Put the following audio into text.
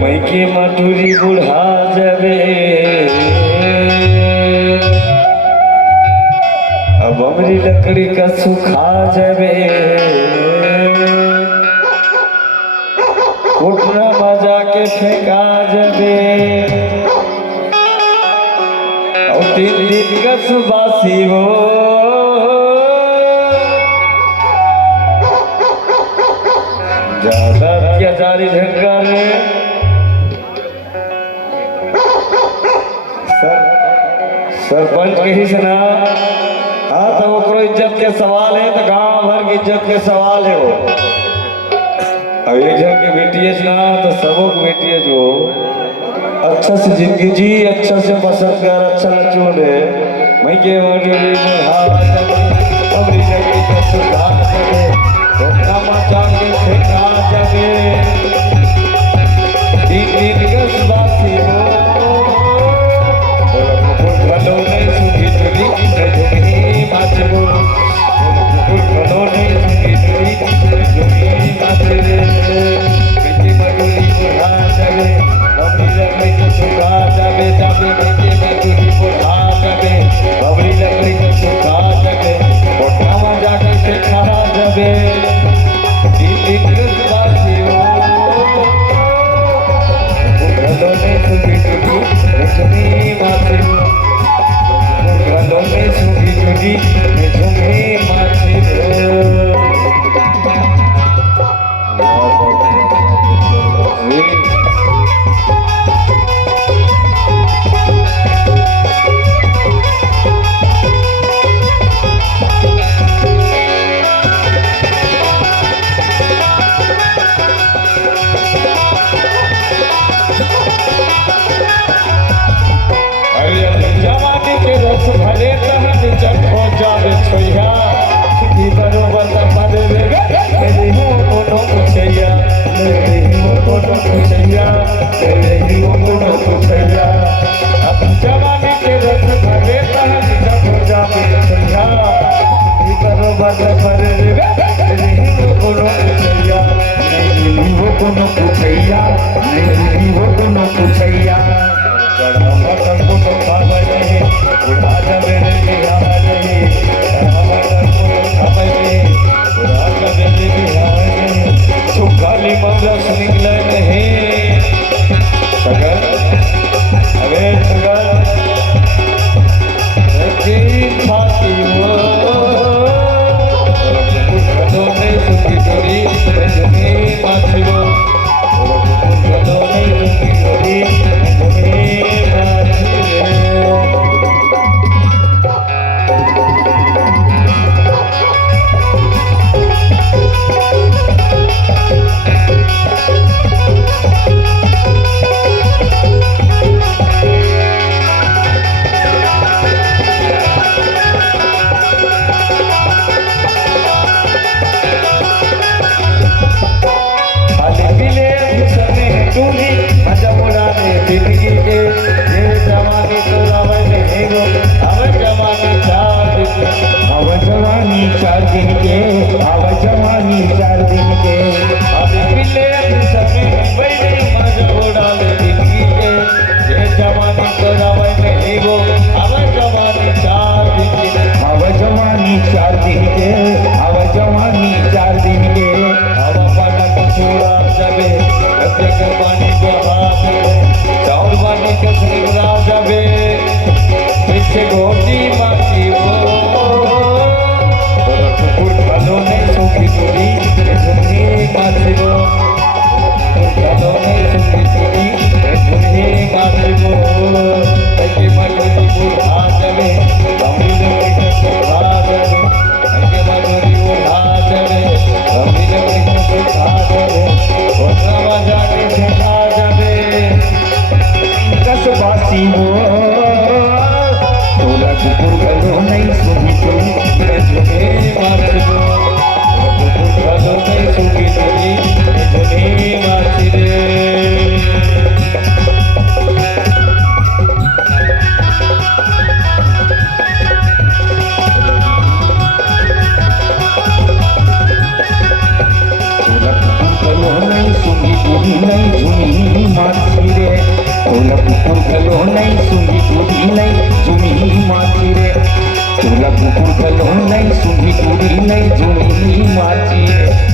मई के मटूरी बुढ़ा जाबे अब अमरी लकड़ी का सुखा जाबे उठना मजा के फेंका जाबे और 3 दिन का सुबासी हो ज्यादा अत्याचारी झंकार सरपंच के ही सुना। हाँ तो वो इज्जत के सवाल है तो गांव भर की इज्जत के सवाल है वो। अब एक जन के बेटी ना तो सबों की बेटी जो अच्छा से जिंदगी जी अच्छा से पसंद कर अच्छा न छोड़े मई के नहीं सुनी नहीं सुनी माची रे तुला कुकुर घलो नाही सुंगी तुरी नाही जुनी माची रे तुला कुकुर घलो नाही सुंगी तुरी नाही जुनी माची रे